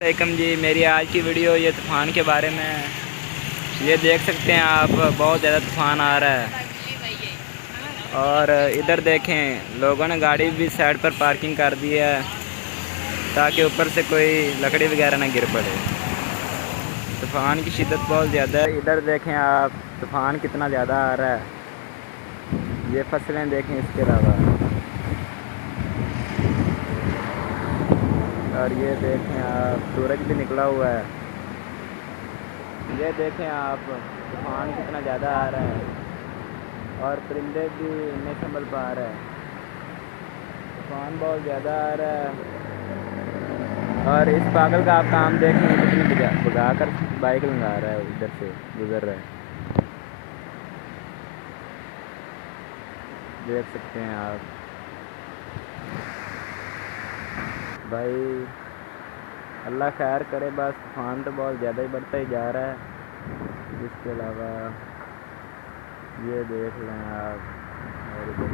वालेकुम जी। मेरी आज की वीडियो ये तूफ़ान के बारे में है। ये देख सकते हैं आप, बहुत ज़्यादा तूफ़ान आ रहा है। और इधर देखें, लोगों ने गाड़ी भी साइड पर पार्किंग कर दी है ताकि ऊपर से कोई लकड़ी वगैरह ना गिर पड़े। तूफ़ान की शिद्दत बहुत ज़्यादा है। इधर देखें आप, तूफ़ान कितना ज़्यादा आ रहा है। ये फसलें देखें इसके अलावा। और ये देखें आप, सूरज भी निकला हुआ है। ये देखें आप, तूफ़ान कितना ज़्यादा आ रहा है और परिंदे भी नहीं संभल पा रहे हैं। तूफ़ान बहुत ज़्यादा आ रहा है। और इस पागल का आप काम देखें, कितनी भगा कर बाइक लगा रहा है, इधर से गुजर रहा है। देख सकते हैं आप भाई। अल्लाह खैर करे, बस तूफ़ान तो बहुत ज़्यादा ही बढ़ता ही जा रहा है। इसके अलावा ये देख लें आप, और इधर